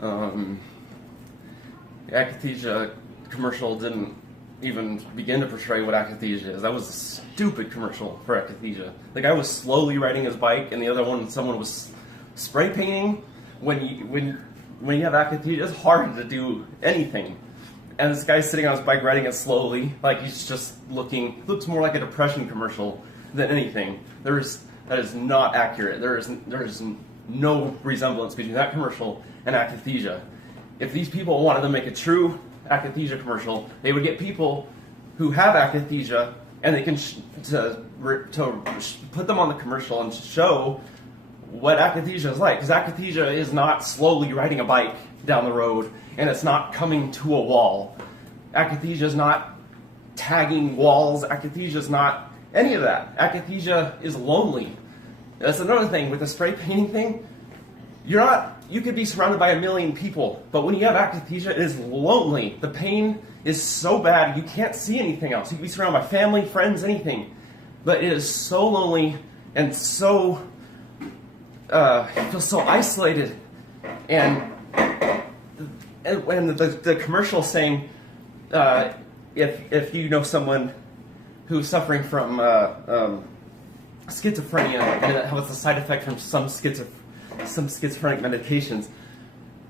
Um, the Akathisia commercial didn't even begin to portray what akathisia is. That was a stupid commercial for akathisia. The guy was slowly riding his bike, and the other one, someone was spray painting. When you have akathisia, it's hard to do anything. And this guy's sitting on his bike riding it slowly, like he's just looks more like a depression commercial than anything. That is not accurate. There is no resemblance between that commercial and akathisia. If these people wanted to make a true akathisia commercial, they would get people who have akathisia, and they can to put them on the commercial and show what akathisia is like. Because akathisia is not slowly riding a bike down the road, and it's not coming to a wall. Akathisia is not tagging walls. Akathisia is not any of that. Akathisia is lonely. That's another thing with the spray painting thing. You could be surrounded by 1 million people, but when you have akathisia, it is lonely. The pain is so bad, you can't see anything else. You can be surrounded by family, friends, anything. But it is so lonely and so, you feel so isolated. And the commercial saying, if you know someone who's suffering from schizophrenia, and how it's a side effect from some schizophrenic medications,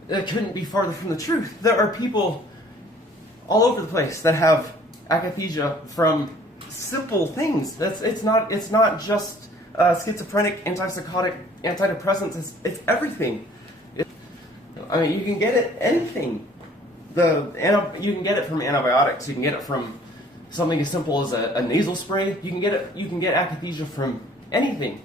it couldn't be farther from the truth. There are people all over the place that have akathisia from simple things. It's not just schizophrenic, antipsychotic, antidepressants. It's everything. I mean, you can get it anything. You can get it from antibiotics. You can get it from something as simple as a nasal spray. You can get akathisia from anything.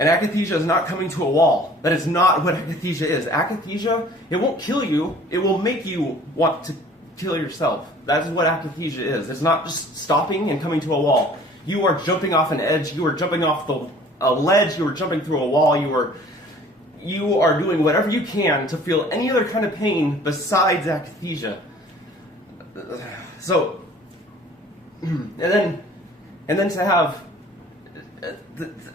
And akathisia is not coming to a wall. That is not what akathisia is. Akathisia, it won't kill you. It will make you want to kill yourself. That is what akathisia is. It's not just stopping and coming to a wall. You are jumping off an edge. You are jumping off a ledge. You are jumping through a wall. You are doing whatever you can to feel any other kind of pain besides akathisia. So, and then to have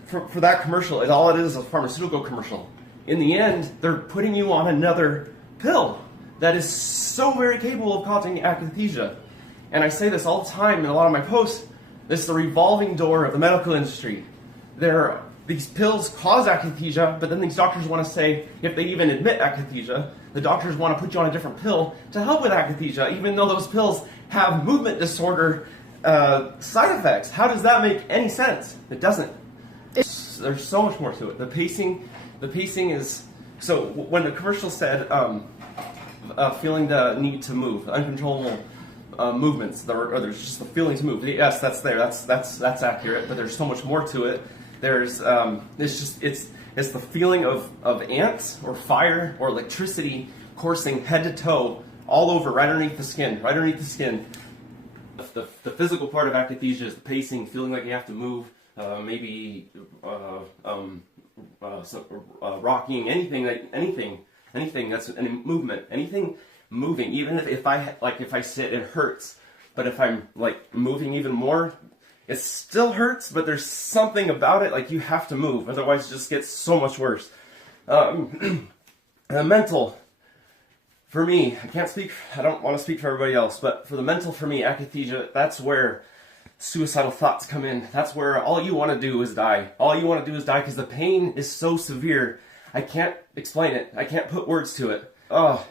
for that commercial, all it is a pharmaceutical commercial. In the end, they're putting you on another pill that is so very capable of causing akathisia. And I say this all the time in a lot of my posts. This is the revolving door of the medical industry. These pills cause akathisia, but then these doctors want to say, if they even admit akathisia, the doctors want to put you on a different pill to help with akathisia, even though those pills have movement disorder side effects. How does that make any sense? It doesn't. There's so much more to it. The pacing is, so when the commercial said feeling the need to move, uncontrollable movements, there's just the feeling to move. Yes, that's there. That's accurate. But there's so much more to it. There's it's the feeling of ants or fire or electricity coursing head to toe all over, right underneath the skin, The physical part of akathisia is the pacing, feeling like you have to move, maybe rocking, anything that's any movement, anything moving. Even if I sit, it hurts. But if I'm like moving even more, it still hurts. But there's something about it, like you have to move, otherwise it just gets so much worse. Mental. For me, I don't want to speak for everybody else, but for the mental, for me, akathisia, that's where suicidal thoughts come in. That's where all you want to do is die. All you want to do is die because the pain is so severe. I can't explain it. I can't put words to it. All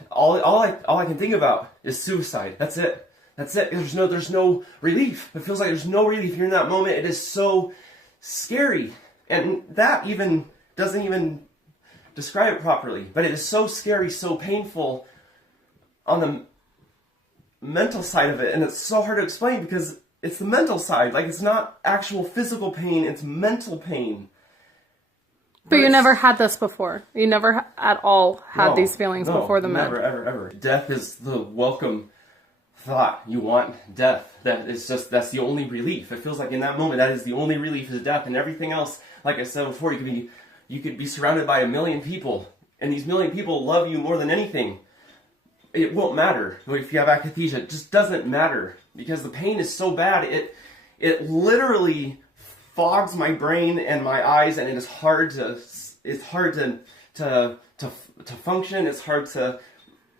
I can think about is suicide. That's it. There's no relief. It feels like there's no relief. You're in that moment. It is so scary. And that even doesn't even describe it properly. But it is so scary, so painful on the mental side of it, and it's so hard to explain because it's the mental side. Like, it's not actual physical pain, it's mental pain. But you never had this before. You never at all had these feelings before the med. Never, ever. Death is the welcome thought. You want death. That's the only relief. It feels like in that moment, that is the only relief is death, and everything else, like I said before, you could be surrounded by 1 million people, and these 1 million people love you more than anything. It won't matter if you have akathisia. It just doesn't matter because the pain is so bad. It literally fogs my brain and my eyes, and it's hard to to function. It's hard to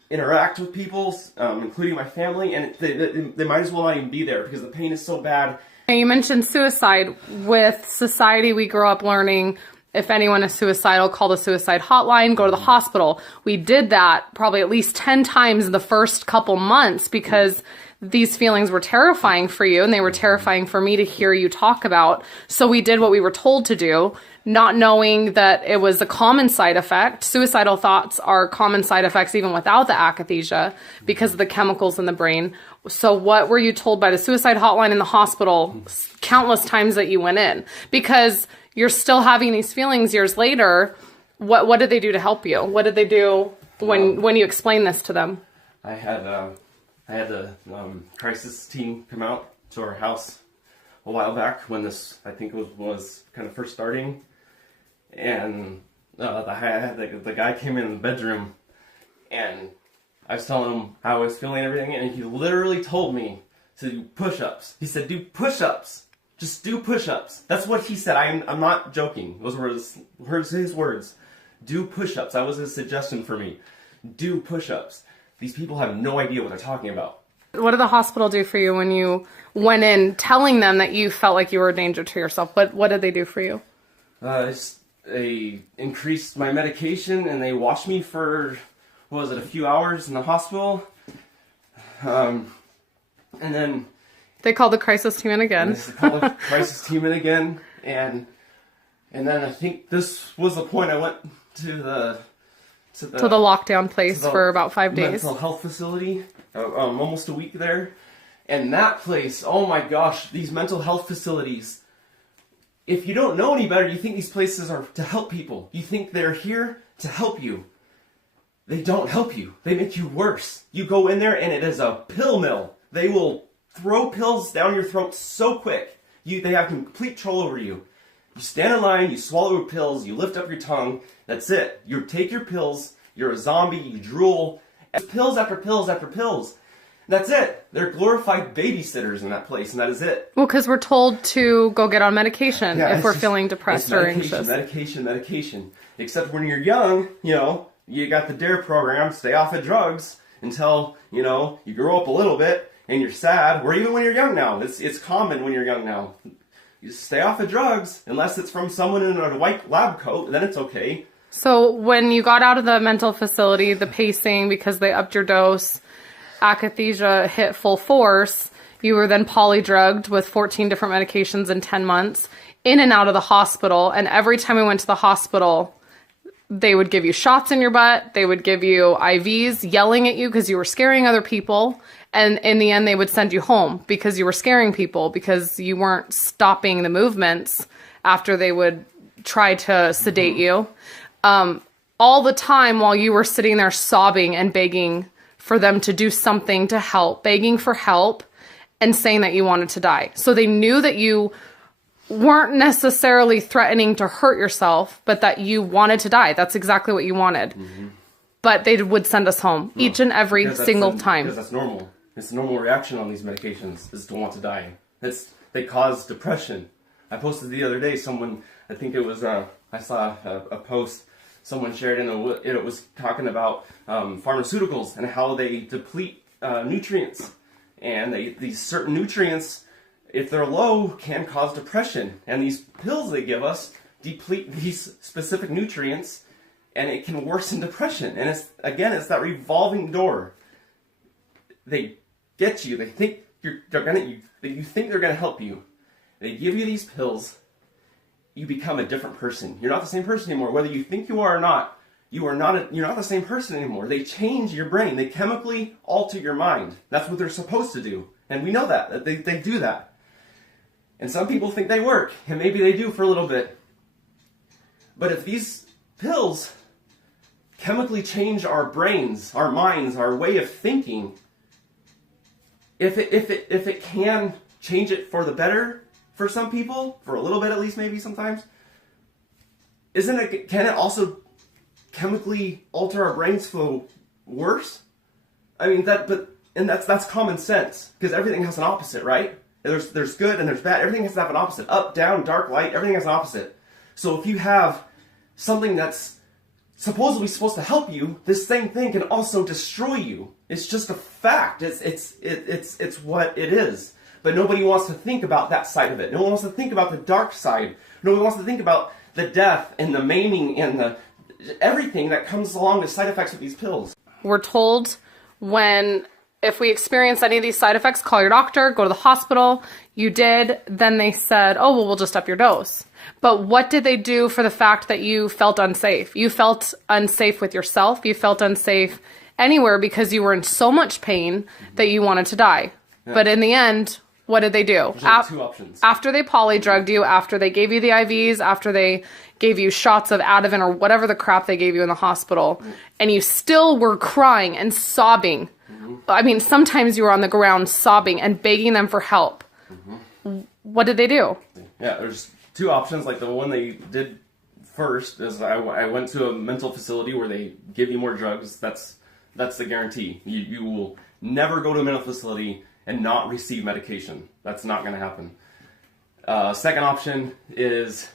interact with people, including my family, and they might as well not even be there because the pain is so bad. And you mentioned suicide. With society, we grew up learning if anyone is suicidal, call the suicide hotline, go to the hospital. We did that probably at least 10 times in the first couple months because these feelings were terrifying for you and they were terrifying for me to hear you talk about. So we did what we were told to do, not knowing that it was a common side effect. Suicidal thoughts are common side effects even without the akathisia because of the chemicals in the brain. So what were you told by the suicide hotline in the hospital countless times that you went in? Because you're still having these feelings years later. What did they do to help you? What did they do when you explained this to them? I had the crisis team come out to our house a while back when this, I think, was kind of first starting, and the guy came in the bedroom, and I was telling him how I was feeling and everything, and he literally told me to do push-ups. He said, "Do push-ups. Just do push-ups." That's what he said. I'm not joking. Those were his words. Do push-ups. That was his suggestion for me. Do push-ups. These people have no idea what they're talking about. What did the hospital do for you when you went in telling them that you felt like you were a danger to yourself? What did they do for you? They increased my medication and they watched me for, a few hours in the hospital. And then they called the crisis team in again. They called the crisis team in again. And then I think this was the point I went to the lockdown place for about 5 days. Mental health facility, almost a week there. And that place, oh my gosh, these mental health facilities, if you don't know any better, you think these places are to help people. You think they're here to help you. They don't help you. They make you worse. You go in there and it is a pill mill. They will throw pills down your throat so quick. They have complete control over you. You stand in line, you swallow your pills, you lift up your tongue, that's it. You take your pills, you're a zombie, you drool, and pills after pills after pills. That's it. They're glorified babysitters in that place, and that is it. Well, because we're told to go get on medication if we're feeling depressed or anxious. Medication. Except when you're young, you got the DARE program, stay off of drugs until, you grow up a little bit and you're sad, or even when you're young now. It's common when you're young now. You stay off of drugs, unless it's from someone in a white lab coat, then it's okay. So when you got out of the mental facility, the pacing, because they upped your dose, akathisia hit full force, you were then polydrugged with 14 different medications in 10 months, in and out of the hospital, and every time we went to the hospital, they would give you shots in your butt, they would give you IVs, yelling at you because you were scaring other people, and in the end, they would send you home because you were scaring people, because you weren't stopping the movements after they would try to sedate you. All the time while you were sitting there sobbing and begging for them to do something to help, begging for help, and saying that you wanted to die. So they knew that you weren't necessarily threatening to hurt yourself, but that you wanted to die. That's exactly what you wanted. Mm-hmm. But they would send us home each and every single time. Because that's normal. It's a normal reaction on these medications, is to want to die. They cause depression. I posted the other day, I think it was, I saw a post, someone shared it was talking about pharmaceuticals and how they deplete nutrients. And these certain nutrients, if they're low, can cause depression. And these pills they give us deplete these specific nutrients, and it can worsen depression. And it's that revolving door. They get you. They think you think they're gonna help you. They give you these pills. You become a different person. You're not the same person anymore. Whether you think you are or not, you're not the same person anymore. They change your brain. They chemically alter your mind. That's what they're supposed to do. And we know that they do that. And some people think they work, and maybe they do for a little bit. But if these pills chemically change our brains, our minds, our way of thinking, if it can change it for the better for some people, for a little bit at least, maybe sometimes, can it also chemically alter our brains for worse? I mean, that's common sense, because everything has an opposite, right? There's good and there's bad. Everything has to have an opposite. Up, down, dark, light, everything has an opposite. So if you have something that's supposedly supposed to help you, this same thing can also destroy you. It's just a fact. It's what it is. But nobody wants to think about that side of it. No one wants to think about the dark side. No one wants to think about the death and the maiming and the everything that comes along with side effects of these pills. We're told if we experience any of these side effects, call your doctor, go to the hospital. You did. Then they said, oh, well, we'll just up your dose. But what did they do for the fact that you felt unsafe? You felt unsafe with yourself. You felt unsafe anywhere because you were in so much pain that you wanted to die. Yeah. But in the end, what did they do? There's two options. After they polydrugged you, after they gave you the IVs, after they gave you shots of Ativan or whatever the crap they gave you in the hospital, and you still were crying and sobbing. I mean, sometimes you were on the ground sobbing and begging them for help. What did they do? Yeah, there's two options. Like the one they did first is I went to a mental facility where they give you more drugs. That's the guarantee. You will never go to a mental facility and not receive medication. That's not going to happen. Second option is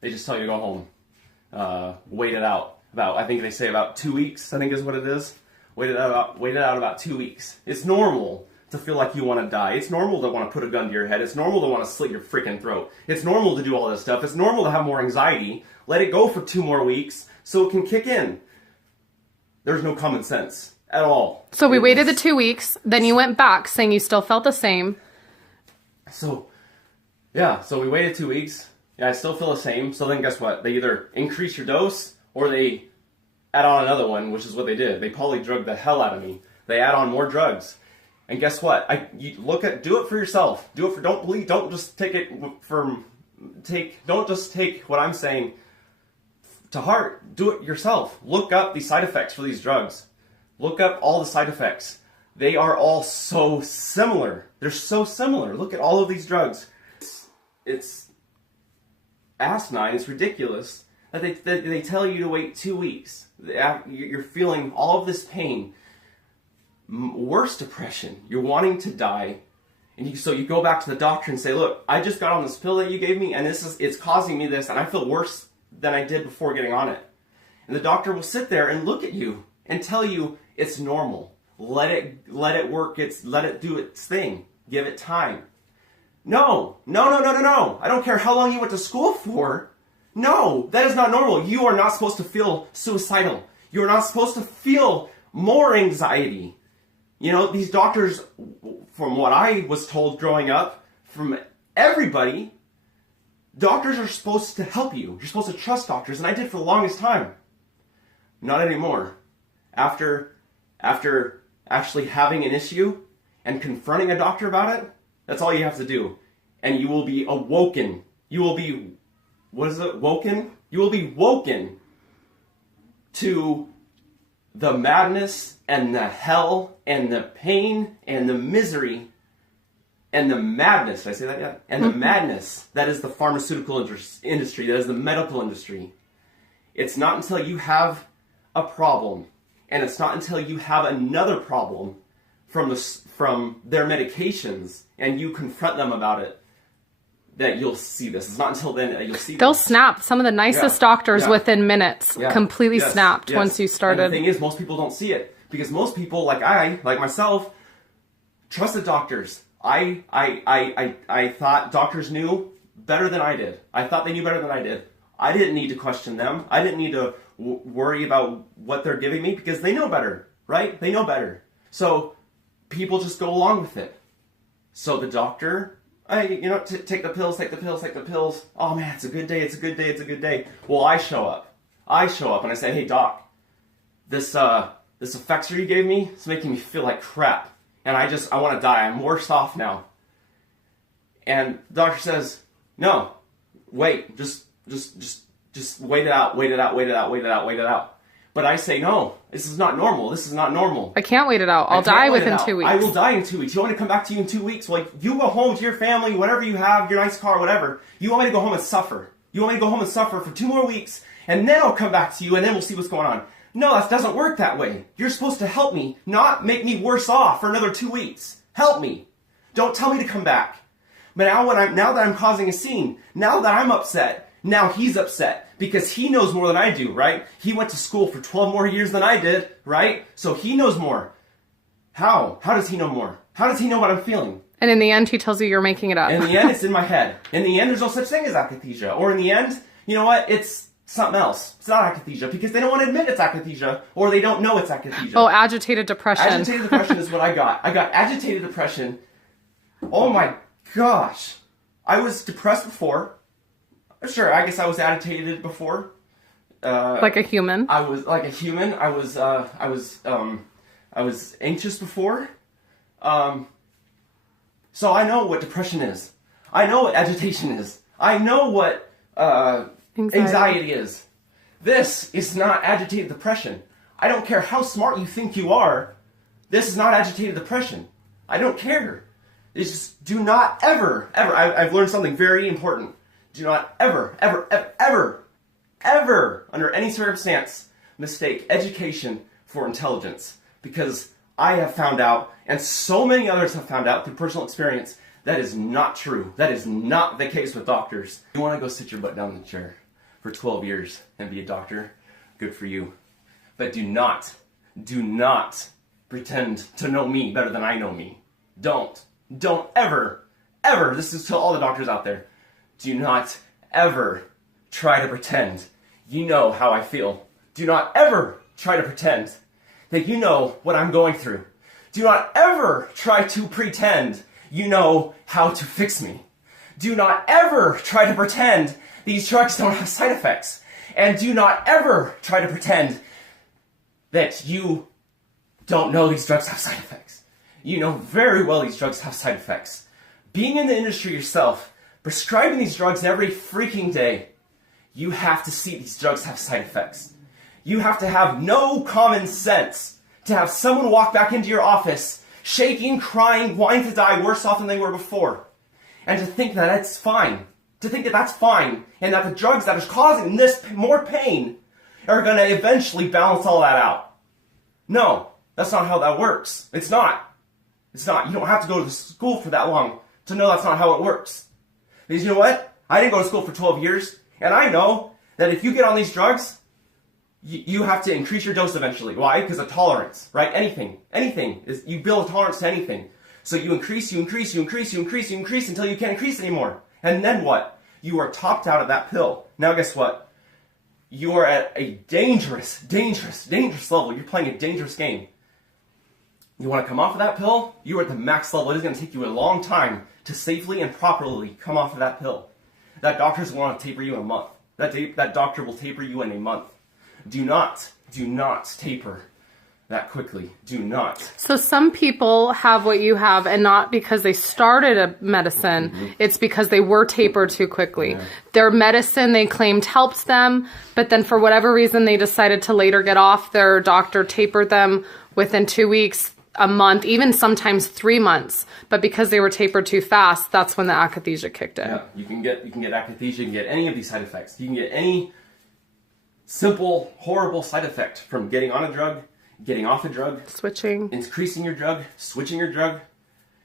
they just tell you to go home. Wait it out. I think they say about 2 weeks, I think is what it is. Wait it out about 2 weeks. It's normal to feel like you want to die. It's normal to want to put a gun to your head. It's normal to want to slit your freaking throat. It's normal to do all this stuff. It's normal to have more anxiety. Let it go for 2 more weeks so it can kick in. There's no common sense at all. So we waited the 2 weeks, then you went back saying you still felt the same. So we waited 2 weeks. Yeah, I still feel the same. So then guess what? They either increase your dose or they add on another one, which is what they did. They polydrugged the hell out of me. They add on more drugs. And guess what? Do it for yourself. Don't just take what I'm saying to heart. Do it yourself. Look up the side effects for these drugs. Look up all the side effects. They are all so similar. They're so similar. Look at all of these drugs. It's asinine. It's ridiculous that they tell you to wait 2 weeks. You're feeling all of this pain. Worse depression. You're wanting to die. And so you go back to the doctor and say, look, I just got on this pill that you gave me, and it's causing me this, and I feel worse than I did before getting on it. And the doctor will sit there and look at you and tell you it's normal. Let it work. Let it do its thing. Give it time. No. I don't care how long you went to school for. No, that is not normal. You are not supposed to feel suicidal. You are not supposed to feel more anxiety. You know, these doctors, from what I was told growing up, from everybody, doctors are supposed to help you. You're supposed to trust doctors, and I did for the longest time. Not anymore. After actually having an issue and confronting a doctor about it, that's all you have to do. And you will be awoken. You will be, woken? You will be woken to the madness and the hell and the pain and the misery and the madness. Did I say that yet? And the madness that is the pharmaceutical industry, that is the medical industry. It's not until you have a problem, and it's not until you have another problem from their medications and you confront them about it that you'll see this. It's not until then that you'll see They'll this. snap. Some of the nicest doctors within minutes completely snapped once you started. And the thing is, most people don't see it because most people, like myself, trusted doctors. I thought doctors knew better than I did. I thought they knew better than I did. I didn't need to question them. I didn't need to worry about what they're giving me because they know better, right? They know better. So people just go along with it. So the doctor, take the pills. Oh man, it's a good day. It's a good day. Well, I show up and I say, hey doc, this Effexor you gave me, it's making me feel like crap. And I want to die. I'm worse off now. And the doctor says, no, wait, just wait it out. But I say, no, this is not normal. I can't wait it out. I'll die within 2 weeks. I will die in 2 weeks. You want me to come back to you in 2 weeks? Like, you go home to your family, whatever you have, your nice car, whatever. You want me to go home and suffer. You want me to go home and suffer for 2 more weeks, and then I'll come back to you, and then we'll see what's going on. No, that doesn't work that way. You're supposed to help me, not make me worse off for another 2 weeks. Help me. Don't tell me to come back. But now that I'm causing a scene, now that I'm upset, now he's upset Because he knows more than I do, right? He went to school for 12 more years than I did, right? So he knows more. How? How does he know more? How does he know what I'm feeling? And in the end, he tells you you're making it up. In the end, it's in my head. In the end, there's no such thing as akathisia. Or in the end, you know what? It's something else. It's not akathisia because they don't want to admit it's akathisia or they don't know it's akathisia. Oh, agitated depression. Agitated depression is what I got. I got agitated depression. Oh my gosh. I was depressed before. Sure, I guess I was agitated before. Like a human. I was like a human. I was anxious before. So I know what depression is. I know what agitation is. I know what anxiety is. This is not agitated depression. I don't care how smart you think you are. This is not agitated depression. I don't care. It's just do not ever, I've learned something very important. Do not ever, under any circumstance, mistake education for intelligence. Because I have found out, and so many others have found out through personal experience, that is not true. That is not the case with doctors. You want to go sit your butt down in the chair for 12 years and be a doctor? Good for you. But do not pretend to know me better than I know me. Don't ever, this is to all the doctors out there, do not ever try to pretend you know how I feel. Do not ever try to pretend that you know what I'm going through. Do not ever try to pretend you know how to fix me. Do not ever try to pretend these drugs don't have side effects. And do not ever try to pretend that you don't know these drugs have side effects. You know very well these drugs have side effects. Being in the industry yourself, prescribing these drugs every freaking day, you have to see these drugs have side effects. You have to have no common sense to have someone walk back into your office, shaking, crying, wanting to die worse off than they were before. And to think that that's fine. To think that that's fine. And that the drugs that are causing this more pain are going to eventually balance all that out. No, that's not how that works. It's not. It's not. You don't have to go to school for that long to know that's not how it works. Because you know what? I didn't go to school for 12 years. And I know that if you get on these drugs, you have to increase your dose eventually. Why? Because of tolerance, right? Anything is, you build a tolerance to anything. So you increase until you can't increase anymore. And then what? You are topped out of that pill. Now guess what? You are at a dangerous level. You're playing a dangerous game. You want to come off of that pill? You are at the max level. It is going to take you a long time to safely and properly come off of that pill. That doctor's going to taper you in a month. That doctor will taper you in a month. Do not taper that quickly. Do not. So some people have what you have, and not because they started a medicine. Mm-hmm. It's because they were tapered too quickly. Yeah. Their medicine they claimed helped them, but then for whatever reason they decided to later get off. Their doctor tapered them within 2 weeks, a month, even sometimes 3 months. But because they were tapered too fast, that's when the akathisia kicked in. Yeah, you can get akathisia, you can get any of these side effects. You can get any simple, horrible side effect from getting on a drug, getting off a drug, switching, increasing your drug, switching your drug.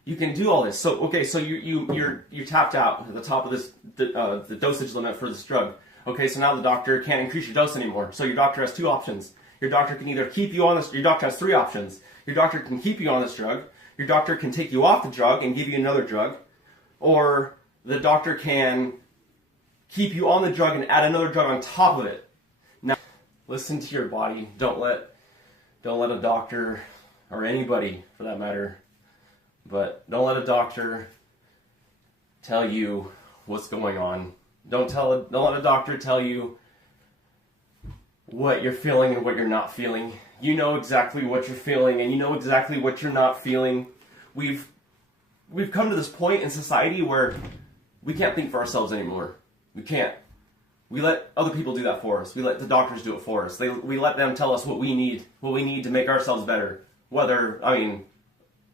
You can do all this. So okay, so you're tapped out at the top of this the dosage limit for this drug. Okay, so now the doctor can't increase your dose anymore. So your doctor has two options. Your doctor can either keep you on this. Your doctor has three options. Your doctor can keep you on this drug. Your doctor can take you off the drug and give you another drug, or the doctor can keep you on the drug and add another drug on top of it. Now, listen to your body. Don't let a doctor, or anybody for that matter, but don't let a doctor tell you what's going on. Don't let a doctor tell you what you're feeling and what you're not feeling. You know exactly what you're feeling, and you know exactly what you're not feeling. We've come to this point in society where we can't think for ourselves anymore. We can't. We let other people do that for us. We let the doctors do it for us. We let them tell us what we need to make ourselves better.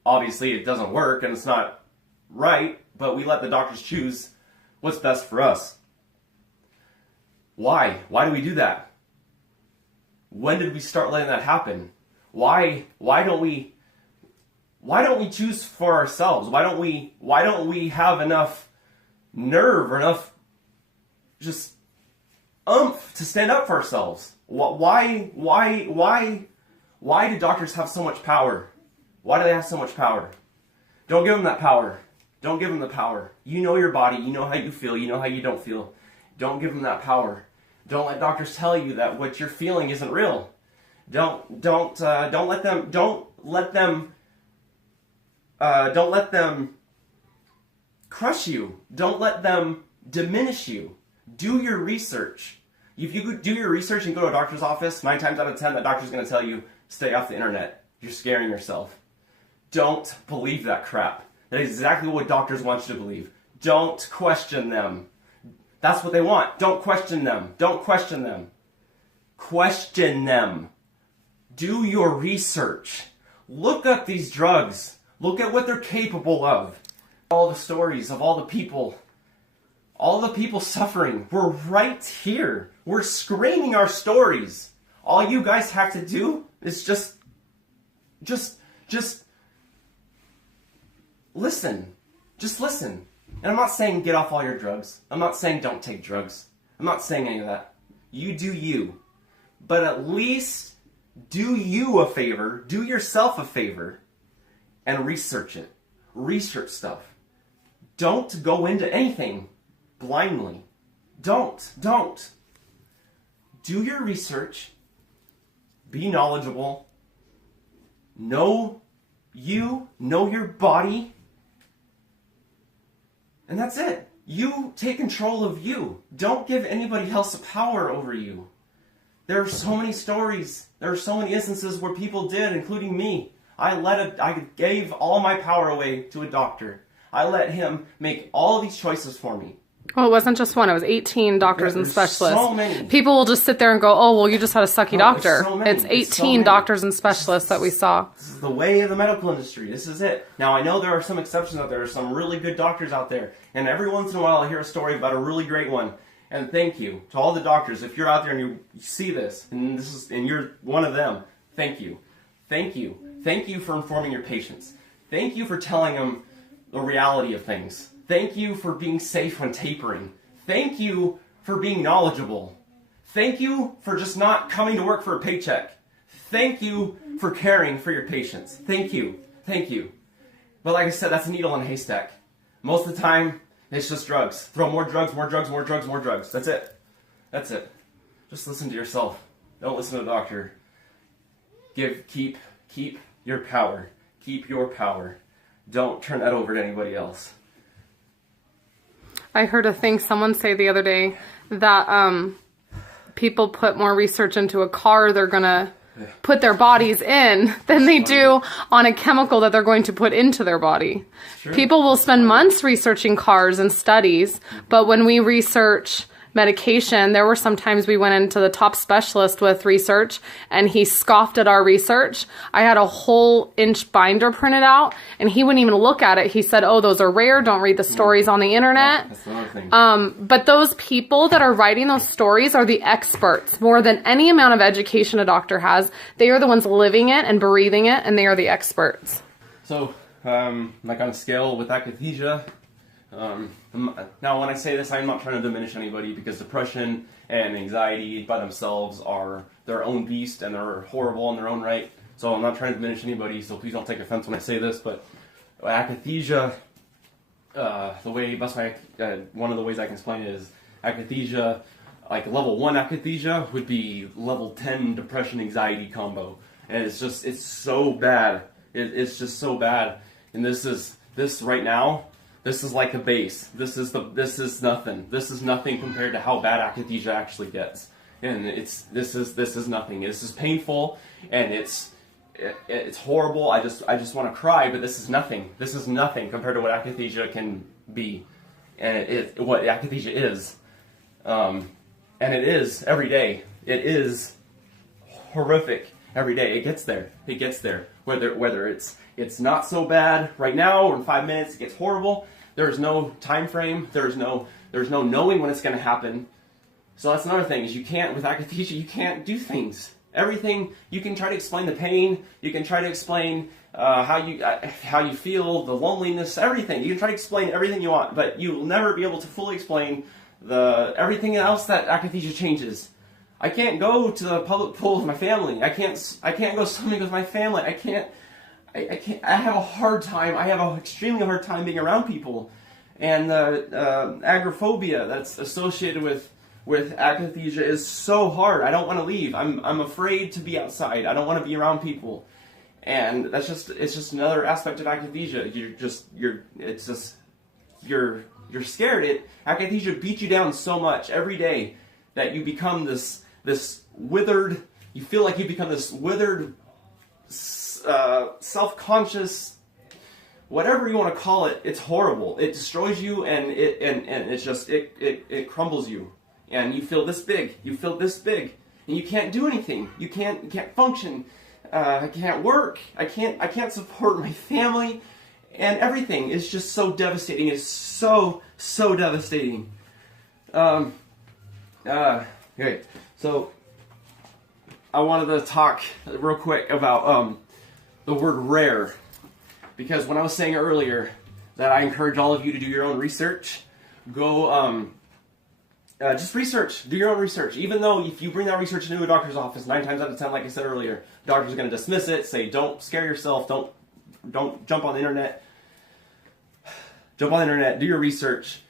Obviously it doesn't work and it's not right, but we let the doctors choose what's best for us. Why? Why do we do that? When did we start letting that happen? Why don't we choose for ourselves? Why don't we have enough nerve or enough just oomph to stand up for ourselves. Why do doctors have so much power? Why do they have so much power? Don't give them that power. Don't give them the power. You know your body. You know how you feel. You know how you don't feel. Don't give them that power. Don't let doctors tell you that what you're feeling isn't real. Don't let them crush you. Don't let them diminish you. Do your research. If you do your research and go to a doctor's office, 9 times out of 10, that doctor's going to tell you, stay off the internet. You're scaring yourself. Don't believe that crap. That is exactly what doctors want you to believe. Don't question them. That's what they want. Don't question them. Don't question them. Question them. Do your research. Look up these drugs. Look at what they're capable of. All the stories of all the people suffering. We're right here. We're screaming our stories. All you guys have to do is just listen. Just listen. And I'm not saying get off all your drugs. I'm not saying don't take drugs. I'm not saying any of that. You do you. But at least do you a favor, do yourself a favor, and research it. Research stuff. Don't go into anything blindly. Don't. Do your research. Be knowledgeable. Know you. Know your body. And that's it. You take control of you. Don't give anybody else a power over you. There are so many stories. There are so many instances where people did, including me. I gave all my power away to a doctor. I let him make all these choices for me. Well, it wasn't just one. It was 18 doctors and specialists. So many. People will just sit there and go, oh, well, you just had a sucky doctor. So many. It's 18 doctors and specialists that we saw. This is the way of the medical industry. This is it. Now, I know there are some exceptions out there. There are some really good doctors out there. And every once in a while, I hear a story about a really great one. And thank you to all the doctors. If you're out there and you see this, and you're one of them, thank you. Thank you. Thank you for informing your patients. Thank you for telling them the reality of things. Thank you for being safe when tapering. Thank you for being knowledgeable. Thank you for just not coming to work for a paycheck. Thank you for caring for your patients. Thank you. Thank you. But like I said, that's a needle in a haystack. Most of the time, it's just drugs. Throw more drugs, more drugs, more drugs, more drugs. That's it. That's it. Just listen to yourself. Don't listen to the doctor. Keep your power. Keep your power. Don't turn that over to anybody else. I heard a thing someone say the other day that people put more research into a car they're going to put their bodies in than they do on a chemical that they're going to put into their body. Sure. People will spend months researching cars and studies, but when we research medication, there were some times we went into the top specialist with research and he scoffed at our research. I had a whole inch binder printed out and he wouldn't even look at it. He said, oh, those are rare. Don't read the stories on the internet. That's another thing. But those people that are writing those stories are the experts. More than any amount of education a doctor has, they are the ones living it and breathing it, and they are the experts. So, like on a scale with akathisia, now when I say this, I'm not trying to diminish anybody because depression and anxiety by themselves are their own beast and they're horrible in their own right. So I'm not trying to diminish anybody, so please don't take offense when I say this, but akathisia, one of the ways I can explain it is akathisia, like level 1 akathisia would be level 10 depression anxiety combo. And it's so bad. It's just so bad. And this right now, this is like the base. This is nothing. This is nothing compared to how bad akathisia actually gets. And this is nothing. This is painful and it's horrible. I just want to cry, but this is nothing. This is nothing compared to what akathisia can be, and what akathisia is. And it is every day. It is horrific every day. It gets there. It gets there. Whether it's not so bad right now or in 5 minutes, it gets horrible. There's no time frame. There's no knowing when it's going to happen. So that's another thing is with akathisia, you can't do things. Everything, you can try to explain the pain. You can try to explain how you feel, the loneliness, everything. You can try to explain everything you want, but you will never be able to fully explain everything else that akathisia changes. I can't go to the public pool with my family. I can't go swimming with my family. I can't. I have a hard time. I have an extremely hard time being around people, and the agoraphobia that's associated with akathisia is so hard. I don't want to leave. I'm afraid to be outside. I don't want to be around people, and it's just another aspect of akathisia. You're scared. Akathisia beats you down so much every day that you become this withered. You feel like you become this withered, self-conscious, whatever you want to call it. It's horrible. It destroys you, and it crumbles you, and you feel this big. You feel this big, and you can't do anything. You can't function. I can't work. I can't support my family, and everything is just so devastating. It's so devastating. Okay, so I wanted to talk real quick about the word rare, because when I was saying earlier that I encourage all of you to do your own research, go just research, do your own research. Even though if you bring that research into a doctor's office, 9 times out of 10, like I said earlier, the doctor's going to dismiss it, say don't scare yourself, don't jump on the internet. Jump on the internet, do your research.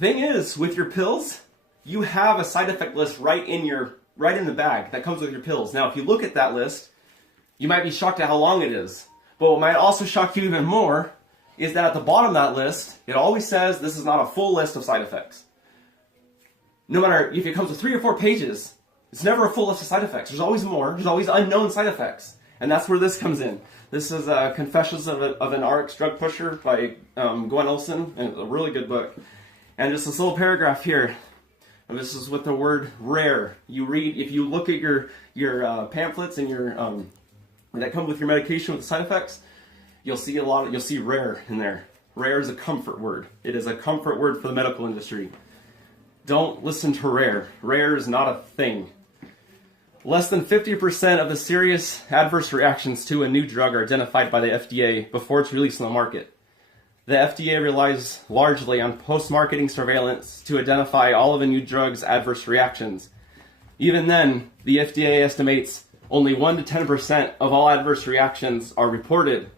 Thing is, with your pills, you have a side effect list right in the bag that comes with your pills. Now, if you look at that list, you might be shocked at how long it is. But what might also shock you even more is that at the bottom of that list, it always says this is not a full list of side effects. No matter if it comes with 3 or 4 pages, it's never a full list of side effects. There's always more. There's always unknown side effects. And that's where this comes in. This is Confessions of an RX Drug Pusher by Gwen Olson, and a really good book. And just this little paragraph here. And this is with the word rare. You read, if you look at your pamphlets and your that come with your medication with the side effects, you'll see you'll see rare in there. Rare is a comfort word. It is a comfort word for the medical industry. Don't listen to rare. Rare is not a thing. Less than 50% of the serious adverse reactions to a new drug are identified by the FDA before it's released on the market. The FDA relies largely on post-marketing surveillance to identify all of a new drug's adverse reactions. Even then, the FDA estimates only 1 to 10% of all adverse reactions are reported.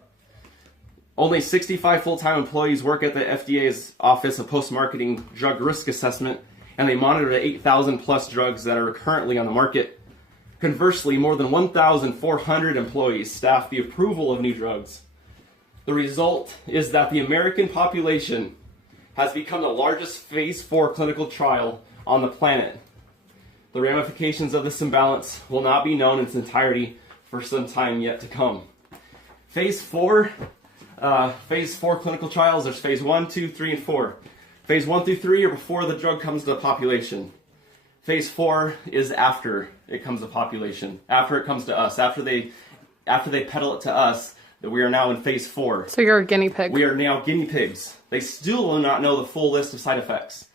Only 65 full-time employees work at the FDA's Office of Post-Marketing Drug Risk Assessment, and they monitor the 8,000 plus drugs that are currently on the market. Conversely, more than 1,400 employees staff the approval of new drugs. The result is that the American population has become the largest phase 4 clinical trial on the planet. The ramifications of this imbalance will not be known in its entirety for some time yet to come. Phase 4 clinical trials, there's phase 1, 2, 3, and 4. Phase 1 through 3 are before the drug comes to the population. Phase 4 is after it comes to population, after it comes to us, after they peddle it to us, that we are now in phase 4. So you're a guinea pig. We are now guinea pigs. They still will not know the full list of side effects.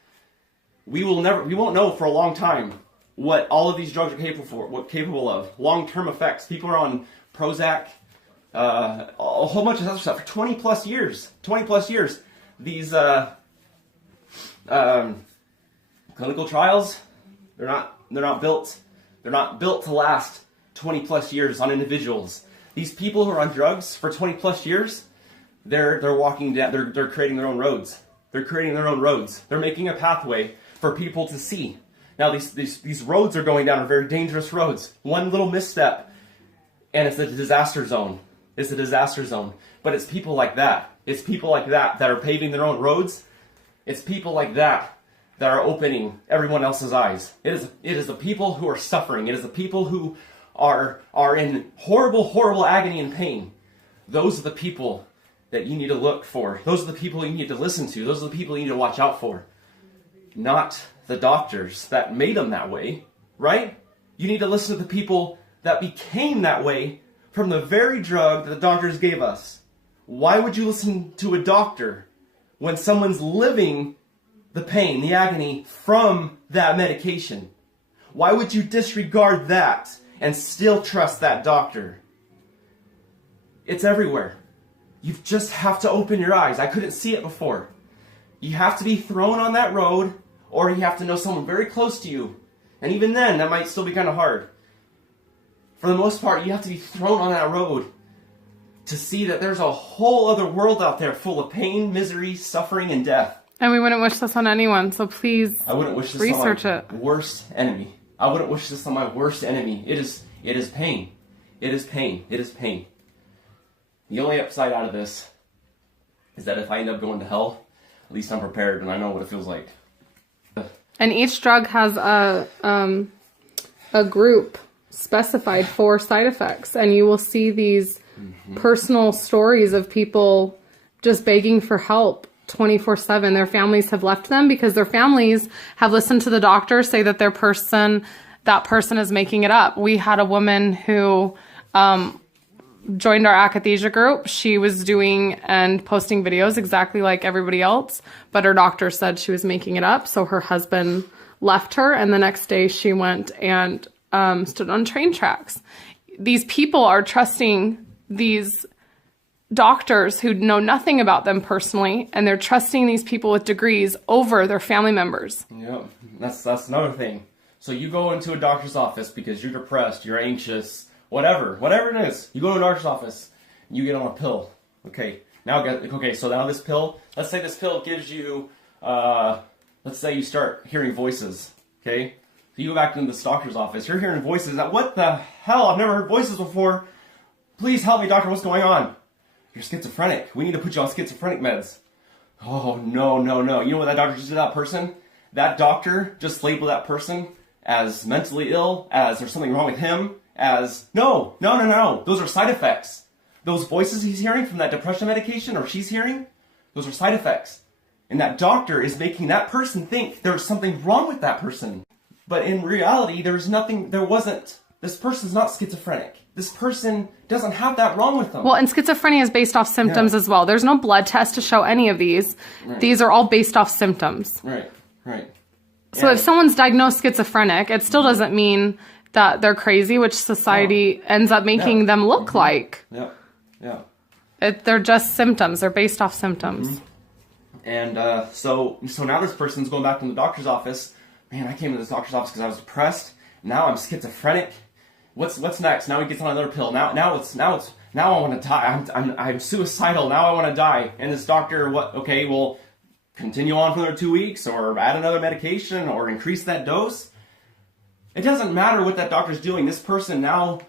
We won't know for a long time what all of these drugs are capable of. Long-term effects. People are on Prozac, a whole bunch of other stuff for 20 plus years. 20 plus years. These clinical trials, they're not built to last 20 plus years on individuals. These people who are on drugs for 20 plus years, they're walking down, they're creating their own roads. They're creating their own roads. They're making a pathway for people to see. Now these roads are going down are very dangerous roads. One little misstep and it's a disaster zone. It's a disaster zone. But it's people like that. It's people like that that are paving their own roads. It's people like that that are opening everyone else's eyes. It is the people who are suffering. It is the people who are in horrible agony and pain. Those are the people that you need to look for. Those are the people you need to listen to. Those are the people you need to watch out for. Not the doctors that made them that way, right? You need to listen to the people that became that way from the very drug that the doctors gave us. Why would you listen to a doctor when someone's living the pain, the agony from that medication? Why would you disregard that and still trust that doctor? It's everywhere. You just have to open your eyes. I couldn't see it before. You have to be thrown on that road, or you have to know someone very close to you. And even then, that might still be kind of hard. For the most part, you have to be thrown on that road to see that there's a whole other world out there full of pain, misery, suffering, and death. And we wouldn't wish this on anyone, so please I wouldn't wish this research on my worst enemy. I wouldn't wish this on my worst enemy. It is pain. It is pain. It is pain. The only upside out of this is that if I end up going to hell, at least I'm prepared and I know what it feels like. And each drug has a group specified for side effects, and you will see these personal stories of people just begging for help 24/7. Their families have left them because their families have listened to the doctor say that that person is making it up. We had a woman who joined our Akathisia group. She was doing and posting videos exactly like everybody else, but her doctor said she was making it up. So her husband left her, and the next day she went and stood on train tracks. These people are trusting these doctors who know nothing about them personally, and they're trusting these people with degrees over their family members. Yeah, that's another thing. So you go into a doctor's office because you're depressed, you're anxious, whatever it is. You go to a doctor's office, and you get on a pill. Okay, so now this pill, let's say this pill gives you, let's say you start hearing voices, okay? So you go back into this doctor's office, you're hearing voices. What the hell? I've never heard voices before. Please help me, doctor, what's going on? You're schizophrenic. We need to put you on schizophrenic meds. Oh, no. You know what that doctor just did to that person? That doctor just labeled that person as mentally ill, as there's something wrong with him, as, no. Those are side effects. Those voices he's hearing from that depression medication, or she's hearing, those are side effects. And that doctor is making that person think there's something wrong with that person. But in reality, this person's not schizophrenic. This person doesn't have that wrong with them. Well, and schizophrenia is based off symptoms as well. There's no blood test to show any of these. Right. These are all based off symptoms. Right. So if someone's diagnosed schizophrenic, it still doesn't mean that they're crazy, which society ends up making them look like. Yeah. They're just symptoms. They're based off symptoms. Mm-hmm. And so now this person's going back to the doctor's office. Man, I came to this doctor's office because I was depressed. Now I'm schizophrenic. What's next? Now he gets on another pill. Now I want to die. I'm suicidal. Now I want to die. And this doctor, well, continue on for another 2 weeks, or add another medication, or increase that dose. It doesn't matter what that doctor's doing. This person now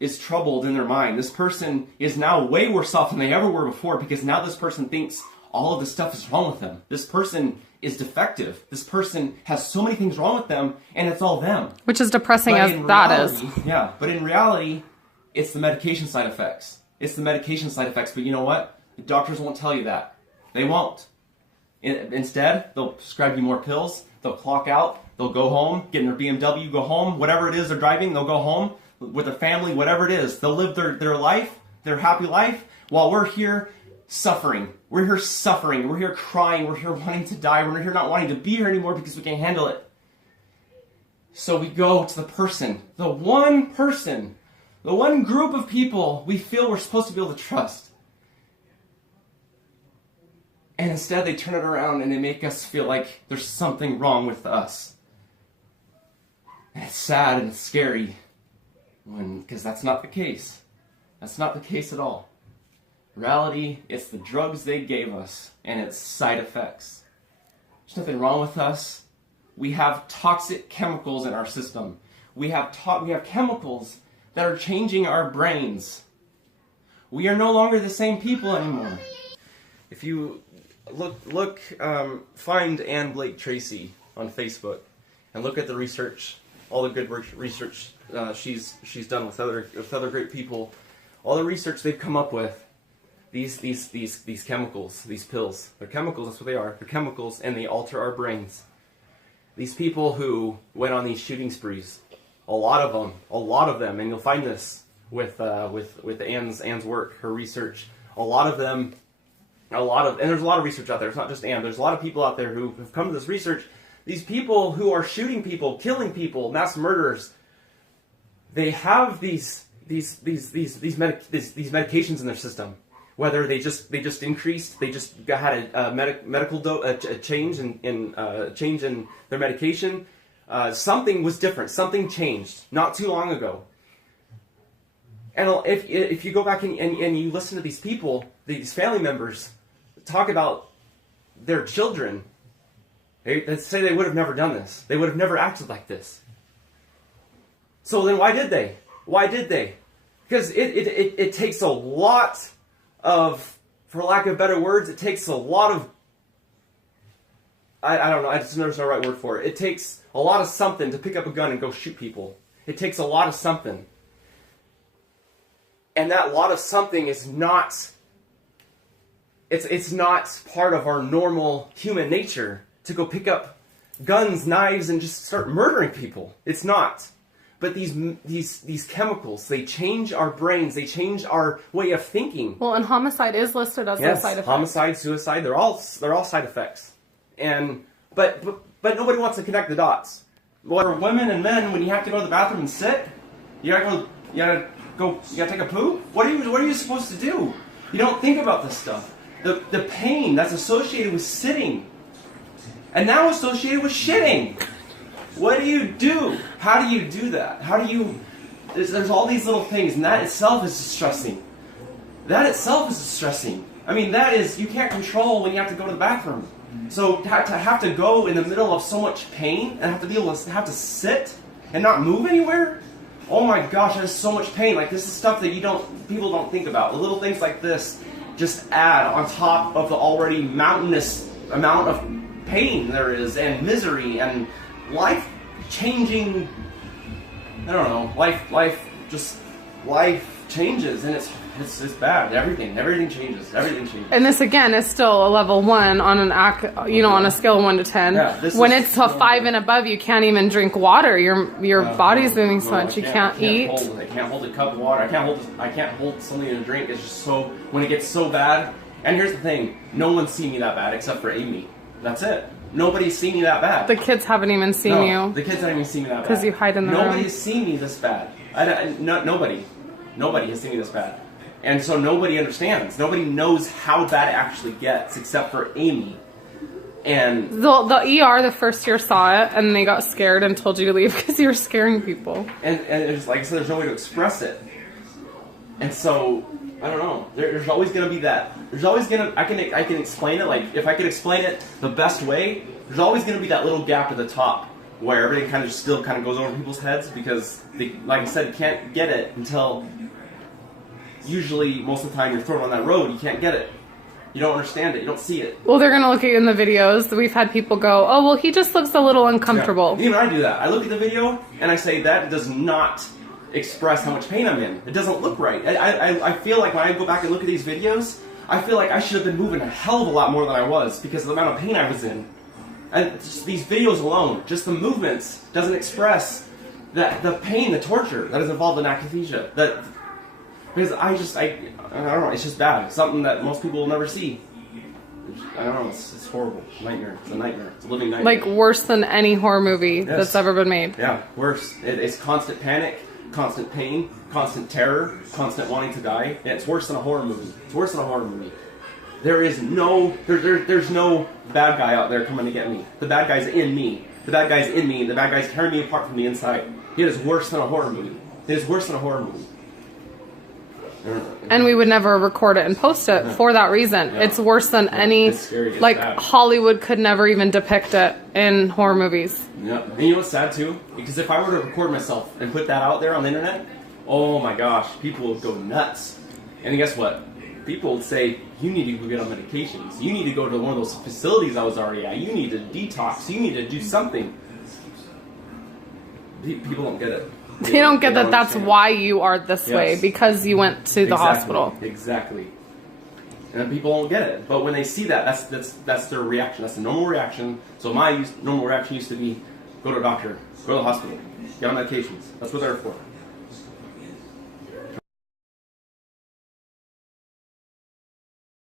is troubled in their mind. This person is now way worse off than they ever were before, because now this person thinks all of this stuff is wrong with them. This person is defective. This person has so many things wrong with them, and it's all them. Which is depressing as that is. Yeah, but in reality, it's the medication side effects. But you know what? The doctors won't tell you that. They won't. Instead, they'll prescribe you more pills. They'll clock out. They'll go home, get in their BMW, go home. Whatever it is they're driving, they'll go home with their family, whatever it is. They'll live their life, their happy life, while we're here suffering. We're here suffering. We're here crying. We're here wanting to die. We're here not wanting to be here anymore because we can't handle it. So we go to the one group of people we feel we're supposed to be able to trust. And instead they turn it around and they make us feel like there's something wrong with us. And it's sad and it's scary, because that's not the case. That's not the case at all. In reality, it's the drugs they gave us and its side effects. There's nothing wrong with us. We have toxic chemicals in our system. We have chemicals that are changing our brains. We are no longer the same people anymore. If you find Ann Blake Tracy on Facebook and look at the research, all the good research she's done with other great people, all the research they've come up with. These chemicals, these pills, they're chemicals. That's what they are. They're chemicals, and they alter our brains. These people who went on these shooting sprees, a lot of them, and you'll find this with Ann's work, her research. And there's a lot of research out there. It's not just Ann. There's a lot of people out there who have come to this research. These people who are shooting people, killing people, mass murderers, they have these medications in their system. whether they just increased, they just had a change in their medication. Something was different. Something changed not too long ago. And if you go back and you listen to these people, these family members, talk about their children, they say they would have never done this. They would have never acted like this. So then why did they? Why did they? Because it takes a lot of, for lack of better words, it takes a lot of, I don't know, there's no right word for it. It takes a lot of something to pick up a gun and go shoot people. It takes a lot of something. And that lot of something is not, it's not part of our normal human nature to go pick up guns, knives, and just start murdering people. It's not. But these chemicals, they change our brains, they change our way of thinking. Well, and homicide is listed as a side effect. Homicide, suicide, they're all side effects. And but nobody wants to connect the dots. For women and men, when you have to go to the bathroom and sit, you gotta take a poo? What are you supposed to do? You don't think about this stuff. The pain that's associated with sitting, and now associated with shitting. What do you do? How do you do that? How do you... There's all these little things, and that itself is distressing. That itself is distressing. I mean, that is... You can't control when you have to go to the bathroom. So to have to go in the middle of so much pain, and have to be able to have to sit and not move anywhere? Oh my gosh, that is so much pain. Like, this is stuff that people don't think about. The little things like this just add on top of the already mountainous amount of pain there is, and misery, and life-changing, I don't know, life changes, and it's bad. Everything changes. And this again is still a level 1 on an on a scale of 1 to 10. Yeah, when it's a 5 and above, you can't even drink water. Your body's moving so much. You can't eat. I can't hold a cup of water. I can't hold something to drink. It's just so, when it gets so bad. And here's the thing: no one's seen me that bad except for Amy. That's it. Nobody's seen me that bad. The kids haven't even seen you. The kids haven't even seen me that bad. Because you hide in the room. Nobody's seen me this bad. Nobody has seen me this bad. And so nobody understands. Nobody knows how bad it actually gets except for Amy. And the ER the first year saw it, and they got scared and told you to leave because you were scaring people. And it's like I said, there's no way to express it. And so, I don't know. There's always going to be that. There's always going to... I can explain it. Like, if I could explain it the best way, there's always going to be that little gap at the top where everything kind of just still kind of goes over people's heads because, they, like I said, you can't get it until... Usually, most of the time, you're thrown on that road. You can't get it. You don't understand it. You don't see it. Well, they're going to look at you in the videos. We've had people go, oh, well, he just looks a little uncomfortable. Yeah. Even I do that. I look at the video, and I say, that does not express how much pain I'm in. It doesn't look right. I feel like when I go back and look at these videos, I feel like I should have been moving a hell of a lot more than I was because of the amount of pain I was in. And just these videos alone, just the movements, doesn't express the pain, the torture that is involved in akathisia. Because I don't know, it's just bad. It's something that most people will never see. I don't know, it's horrible. Nightmare. It's a nightmare. It's a living nightmare. Like worse than any horror movie that's ever been made. Yeah, worse. It's constant panic, constant pain, constant terror, constant wanting to die. Yeah, it's worse than a horror movie. It's worse than a horror movie. There's no bad guy out there coming to get me. The bad guy's in me. The bad guy's in me, and the bad guy's tearing me apart from the inside. It is worse than a horror movie. It is worse than a horror movie. And we would never record it and post it for that reason. Yeah. It's worse than any, it's scary, it's like bad. Hollywood could never even depict it in horror movies. Yeah, and you know what's sad too? Because if I were to record myself and put that out there on the internet, oh my gosh, people would go nuts. And guess what? People would say, you need to go get on medications. You need to go to one of those facilities I was already at. You need to detox. You need to do something. People don't get it. They don't get that that's why you are this way, because you went to the hospital. Exactly. And then people don't get it. But when they see that, that's their reaction. That's the normal reaction. So my normal reaction used to be, go to a doctor, go to the hospital, get on medications. That's what they're for.